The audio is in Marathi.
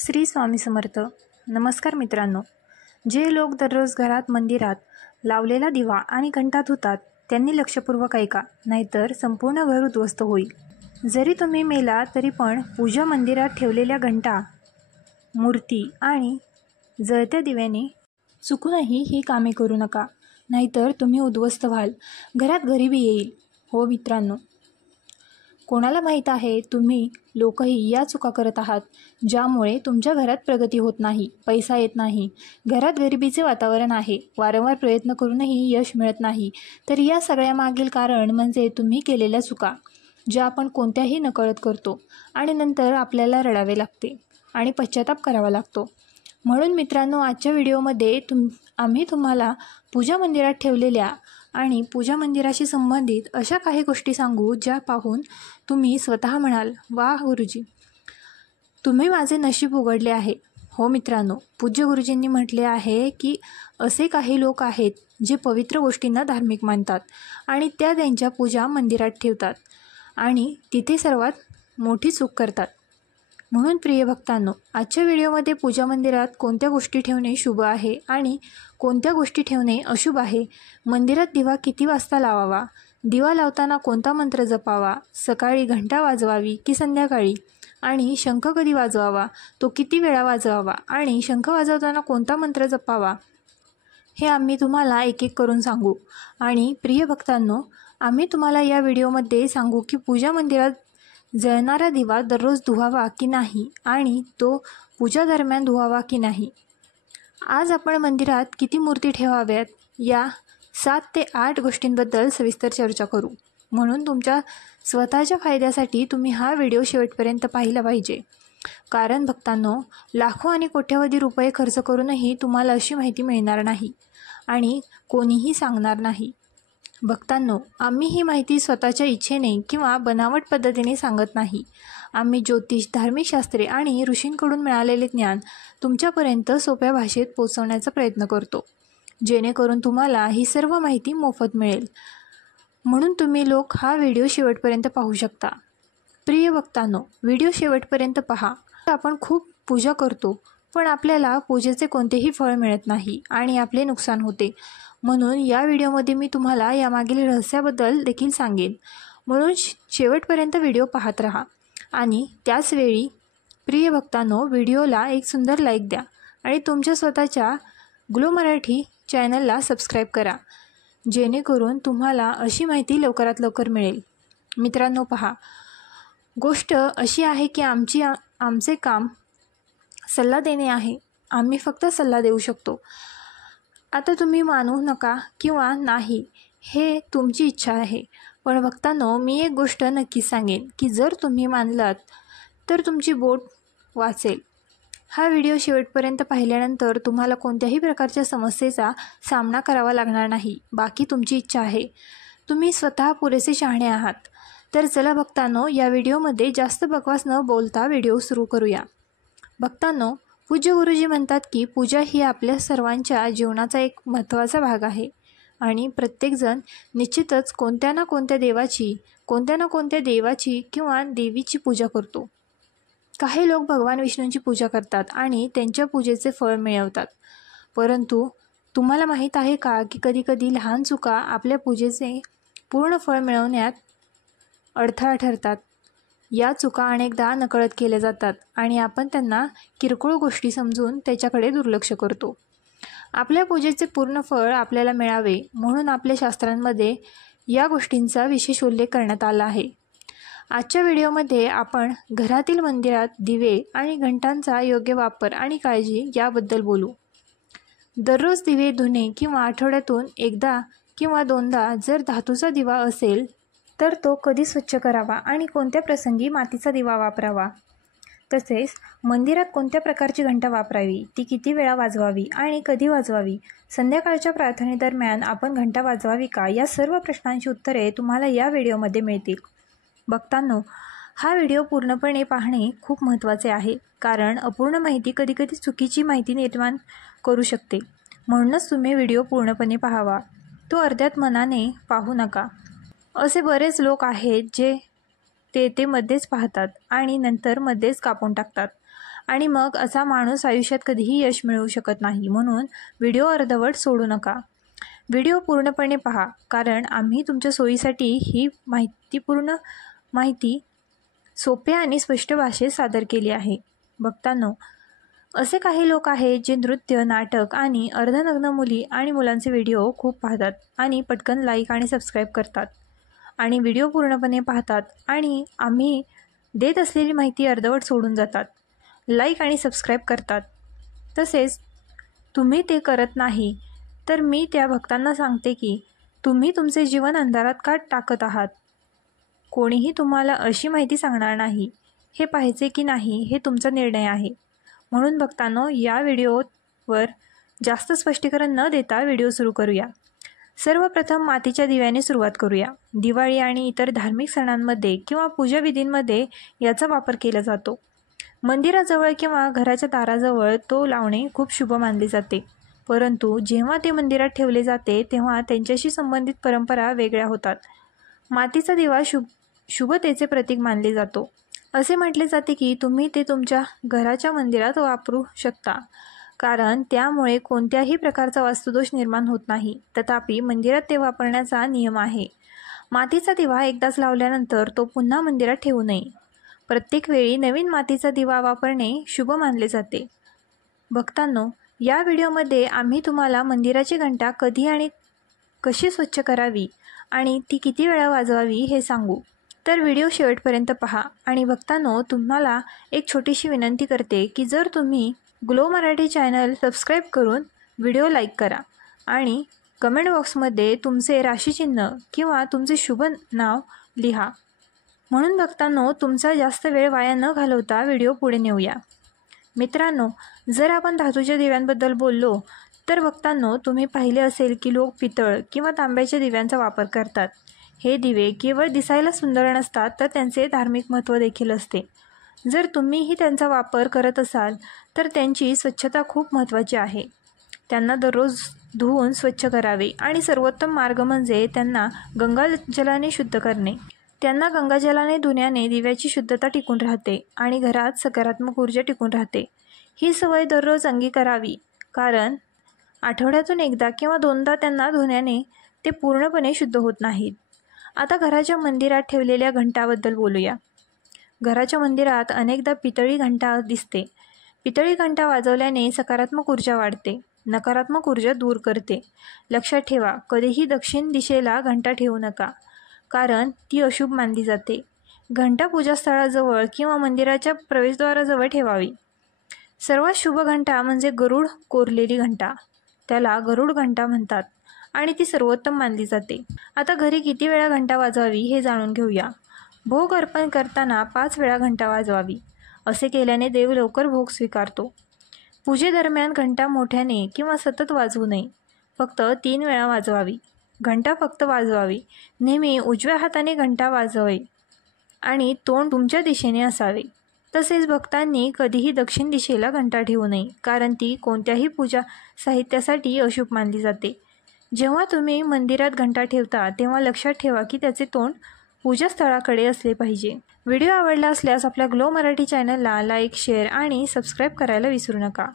श्री स्वामी समर्थ. नमस्कार मित्रांनो. जे लोक दररोज घरात मंदिरात लावलेला दिवा आणि घंटा धुतात त्यांनी लक्षपूर्वक ऐका, नाहीतर संपूर्ण घर उद्ध्वस्त होईल. जरी तुम्ही मेला तरी पण पूजा मंदिरात ठेवलेल्या घंटा, मूर्ती आणि जळत्या दिव्याने चुकूनही ही कामे करू नका, नाहीतर तुम्ही उद्ध्वस्त व्हाल. घरात गरिबी येईल. हो मित्रांनो, कोणाला माहीत आहे तुम्ही लोकही या चुका करत आहात, ज्यामुळे तुमच्या घरात प्रगती होत नाही, पैसा येत नाही, घरात गरिबीचे वातावरण आहे, वारंवार प्रयत्न करूनही यश मिळत नाही. तर या सगळ्यामागील कारण म्हणजे तुम्ही केलेल्या चुका, ज्या आपण कोणत्याही नकळत करतो आणि नंतर आपल्याला रडावे लागते आणि पश्चाताप करावा लागतो. म्हणून मित्रांनो, आजच्या व्हिडिओमध्ये आम्ही तुम्हाला पूजा मंदिरात ठेवलेल्या आणि पूजा मंदिराशी संबंधित अशा काही गोष्टी सांगू, ज्या पाहून तुम्ही स्वतः म्हणाल, वा गुरुजी, तुम्ही माझे नशीब उघडले आहे. हो मित्रांनो, पूज्य गुरुजींनी म्हटले आहे की असे काही लोक आहेत जे पवित्र गोष्टींना धार्मिक मानतात आणि त्या त्यांच्या पूजा मंदिरात ठेवतात आणि तिथे सर्वात मोठी चूक करतात. म्हणून प्रिय भक्तांनो, आजच्या व्हिडिओमध्ये पूजा मंदिरात कोणत्या गोष्टी ठेवणे शुभ आहे आणि कोणत्या गोष्टी ठेवणे अशुभ आहे, मंदिरात दिवा किती वाजता लावावा, दिवा लावताना कोणता मंत्र जपावा, सकाळी घंटा वाजवावी की संध्याकाळी, आणि शंख कधी वाजवावा, तो किती वेळा वाजवावा आणि शंख वाजवताना कोणता मंत्र जपावा, हे आम्ही तुम्हाला एक एक करून सांगू. आणि प्रिय भक्तांनो, आम्ही तुम्हाला या व्हिडिओमध्ये सांगू की पूजा मंदिरात जळणारा दिवा दररोज धुवावा की नाही आणि तो पूजा दरम्यान धुवावा की नाही. आज आपण मंदिरात किती मूर्ती ठेवाव्यात या 7 ते 8 गोष्टींबद्दल सविस्तर चर्चा करू. म्हणून तुमच्या स्वतःच्या फायद्यासाठी तुम्ही हा व्हिडिओ शेवटपर्यंत पाहिला पाहिजे. कारण भक्तांनो, लाखो आणि कोट्यावधी रुपये खर्च करूनही तुम्हाला अशी माहिती मिळणार नाही आणि कोणीही सांगणार नाही. भक्तांनो, आम्ही ही माहिती स्वतःच्या इच्छेने किंवा बनावट पद्धतीने सांगत नाही. आम्ही ज्योतिष, धार्मिक शास्त्रे आणि ऋषींकडून मिळालेले ज्ञान तुमच्यापर्यंत सोप्या भाषेत पोहोचवण्याचा प्रयत्न करतो, जेणेकरून तुम्हाला ही सर्व माहिती मोफत मिळेल. म्हणून तुम्ही लोक हा व्हिडिओ शेवटपर्यंत पाहू शकता. प्रिय भक्तांनो, व्हिडिओ शेवटपर्यंत पहा. आपण खूप पूजा करतो, पण आपल्याला पूजेचे कोणतेही फळ मिळत नाही आणि आपले नुकसान होते. म्हणून या व्हिडिओमध्ये मी तुम्हाला यामागील रहस्याबद्दल देखील सांगेन. म्हणून शेवटपर्यंत व्हिडिओ पाहत राहा. आणि त्याचवेळी प्रिय भक्तांनो, व्हिडिओला एक सुंदर लाईक द्या आणि तुमच्या स्वतःच्या ग्लो मराठी चॅनलला सबस्क्राईब करा, जेणेकरून तुम्हाला अशी माहिती लवकरात लवकर मिळेल. मित्रांनो पहा, गोष्ट अशी आहे की आमचे काम सल्ला देणे आहे. आम्ही फक्त सल्ला देऊ शकतो. आता तुम्ही मानू नका किंवा नाही, हे तुमची इच्छा आहे. पण भक्तांनो, मी एक गोष्ट नक्की सांगेन की जर तुम्ही मानलात तर तुमची बोट वाचेल. हा व्हिडिओ शेवटपर्यंत पाहिल्यानंतर तुम्हाला कोणत्याही प्रकारच्या समस्येचा सामना करावा लागणार नाही. बाकी तुमची इच्छा आहे. तुम्ही स्वतः पुरेसे शहाणे आहात. तर चला भक्तांनो, या व्हिडिओमध्ये जास्त बकवास न बोलता व्हिडिओ सुरू करूया. भक्तांनो, पूज्य गुरुजी म्हणतात की पूजा ही आपल्या सर्वांच्या जीवनाचा एक महत्त्वाचा भाग आहे आणि प्रत्येकजण निश्चितच कोणत्या ना कोणत्या देवाची किंवा देवीची पूजा करतो. काही लोक भगवान विष्णूंची पूजा करतात आणि त्यांच्या पूजेचे फळ मिळवतात. परंतु तुम्हाला माहीत आहे का की कधीकधी लहान चुका आपल्या पूजेचे पूर्ण फळ मिळवण्यात अडथळा ठरतात. या चुका अनेकदा नकळत केल्या जातात आणि आपण त्यांना किरकोळ गोष्टी समजून त्याच्याकडे दुर्लक्ष करतो. आपल्या पूजेचे पूर्ण फळ आपल्याला मिळावे म्हणून आपल्या शास्त्रांमध्ये या गोष्टींचा विशेष उल्लेख करण्यात आला आहे. आजच्या व्हिडिओमध्ये आपण घरातील मंदिरात दिवे आणि घंटांचा योग्य वापर आणि काळजी याबद्दल बोलू. दररोज दिवे धुणे किंवा आठवड्यातून एकदा किंवा दोनदा जर धातूचा दिवा असेल तर तो कधी स्वच्छ करावा आणि कोणत्या प्रसंगी मातीचा दिवा वापरावा. तसेच मंदिरात कोणत्या प्रकारची घंटा वापरावी, ती किती वेळा वाजवावी आणि कधी वाजवावी, संध्याकाळच्या प्रार्थनेदरम्यान आपण घंटा वाजवावी का, या सर्व प्रश्नांची उत्तरे तुम्हाला या व्हिडिओमध्ये मिळतील. भक्तांनो, हा व्हिडिओ पूर्णपणे पाहणे खूप महत्त्वाचे आहे, कारण अपूर्ण माहिती कधीकधी चुकीची माहिती निर्माण करू शकते. म्हणूनच तुम्ही व्हिडिओ पूर्णपणे पाहावा, तो अर्ध्यात मनाने पाहू नका. असे बरेच लोक आहेत जे ते मध्येच पाहतात आणि नंतर मध्येच कापून टाकतात आणि मग असा माणूस आयुष्यात कधीही यश मिळवू शकत नाही. म्हणून व्हिडिओ अर्धवट सोडू नका. व्हिडिओ पूर्णपणे पहा, कारण आम्ही तुमच्या सोयीसाठी ही माहितीपूर्ण माहिती सोप्या आणि स्पष्ट भाषेत सादर केली आहे. भक्तांनो, असे काही लोक आहेत जे नृत्य, नाटक आणि अर्धनग्न मुली आणि मुलांचे व्हिडिओ खूप पाहतात आणि पटकन लाईक आणि सबस्क्राईब करतात आणि व्हिडिओ पूर्णपणे पाहतात आणि आम्ही देत असलेली माहिती अर्धवट सोडून जातात. लाईक आणि सबस्क्राईब करतात. तसेच तुम्ही ते करत नाही तर मी त्या भक्तांना सांगते की तुम्ही तुमचे जीवन अंधारात का टाकत आहात. कोणीही तुम्हाला अशी माहिती सांगणार नाही. हे पाहायचे की नाही हे तुमचा निर्णय आहे. म्हणून भक्तांनो, या व्हिडिओवर जास्त स्पष्टीकरण न देता व्हिडिओ सुरू करूया. सर्वप्रथम मातीच्या दिव्याने सुरुवात करूया. दिवाळी आणि इतर धार्मिक सणांमध्ये किंवा पूजाविधींमध्ये याचा वापर केला जातो. मंदिराजवळ किंवा घराच्या दाराजवळ तो लावणे खूप शुभ मानले जाते. परंतु जेव्हा ते मंदिरात ठेवले जाते तेव्हा त्यांच्याशी संबंधित परंपरा वेगळ्या होतात. मातीचा दिवा शुभतेचे प्रतीक मानले जातो. असे म्हटले जाते की तुम्ही ते तुमच्या घराच्या मंदिरात वापरू शकता, कारण त्यामुळे कोणत्याही प्रकारचा वास्तुदोष निर्माण होत नाही. तथापि मंदिरात ते वापरण्याचा नियम आहे. मातीचा दिवा एकदाच लावल्यानंतर तो पुन्हा मंदिरात ठेवू नये. प्रत्येक वेळी नवीन मातीचा दिवा वापरणे शुभ मानले जाते. भक्तांनो, या व्हिडिओमध्ये आम्ही तुम्हाला मंदिराची घंटा कधी आणि कशी स्वच्छ करावी आणि ती किती वेळा वाजवावी हे सांगू. तर व्हिडिओ शेवटपर्यंत पहा. आणि भक्तांनो, तुम्हाला एक छोटीशी विनंती करते की जर तुम्ही ग्लो मराठी चॅनल सबस्क्राईब करून व्हिडिओ लाईक करा आणि कमेंट बॉक्समध्ये तुमचे राशीचिन्ह किंवा तुमचे शुभ नाव लिहा. म्हणून भक्तांनो, तुमचा जास्त वेळ वाया न घालवता व्हिडिओ पुढे नेऊया. मित्रांनो, जर आपण धातूच्या दिव्यांबद्दल बोललो तर भक्तांनो, तुम्ही पाहिले असेल की लोक पितळ किंवा तांब्याच्या दिव्यांचा वापर करतात. हे दिवे केवळ दिसायला सुंदर नसतात, तर त्यांचे धार्मिक महत्त्व देखील असते. जर तुम्हीही त्यांचा वापर करत असाल तर त्यांची स्वच्छता खूप महत्त्वाची आहे. त्यांना दररोज धुवून स्वच्छ करावे आणि सर्वोत्तम मार्ग म्हणजे त्यांना गंगाजलाने शुद्ध करणे. त्यांना गंगाजलाने धुण्याने दिव्याची शुद्धता टिकून राहते आणि घरात सकारात्मक ऊर्जा टिकून राहते. ही सवय दररोज अंगी करावी, कारण आठवड्यातून एकदा किंवा दोनदा त्यांना धुण्याने ते पूर्णपणे शुद्ध होत नाहीत. आता घराच्या मंदिरात ठेवलेल्या घंटाबद्दल बोलूया. घराच्या मंदिरात अनेकदा पितळी घंटा दिसते. पितळी घंटा वाजवल्याने सकारात्मक ऊर्जा वाढते, नकारात्मक ऊर्जा दूर करते. लक्षात ठेवा, कधीही दक्षिण दिशेला घंटा ठेवू नका, कारण ती अशुभ मानली जाते. घंटा पूजास्थळाजवळ किंवा मंदिराच्या प्रवेशद्वाराजवळ ठेवावी. सर्वात शुभ घंटा म्हणजे गरुड कोरलेली घंटा. त्याला गरुड घंटा म्हणतात आणि ती सर्वोत्तम मानली जाते. आता घरी किती वेळा घंटा वाजवावी हे जाणून घेऊया. भोग अर्पण करताना 5 वेळा घंटा वाजवावी. असे केल्याने देव लवकर भोग स्वीकारतो. पूजेदरम्यान घंटा मोठ्याने किंवा सतत वाजवू नये. फक्त 3 वेळा वाजवावी. घंटा फक्त वाजवावी. नेहमी उजव्या हाताने घंटा वाजवावी आणि तोंड तुमच्या दिशेने असावे. तसेच भक्तांनी कधीही दक्षिण दिशेला घंटा ठेवू नये, कारण ती कोणत्याही पूजा साहित्यासाठी अशुभ मानली जाते. जेव्हा तुम्ही मंदिरात घंटा ठेवता तेव्हा लक्षात ठेवा की त्याचे तोंड पूजास्थळाकडे असले पाहिजे. व्हिडिओ आवडला असल्यास आपल्या ग्लो मराठी चॅनलला लाईक, शेअर आणि सबस्क्राईब करायला विसरू नका.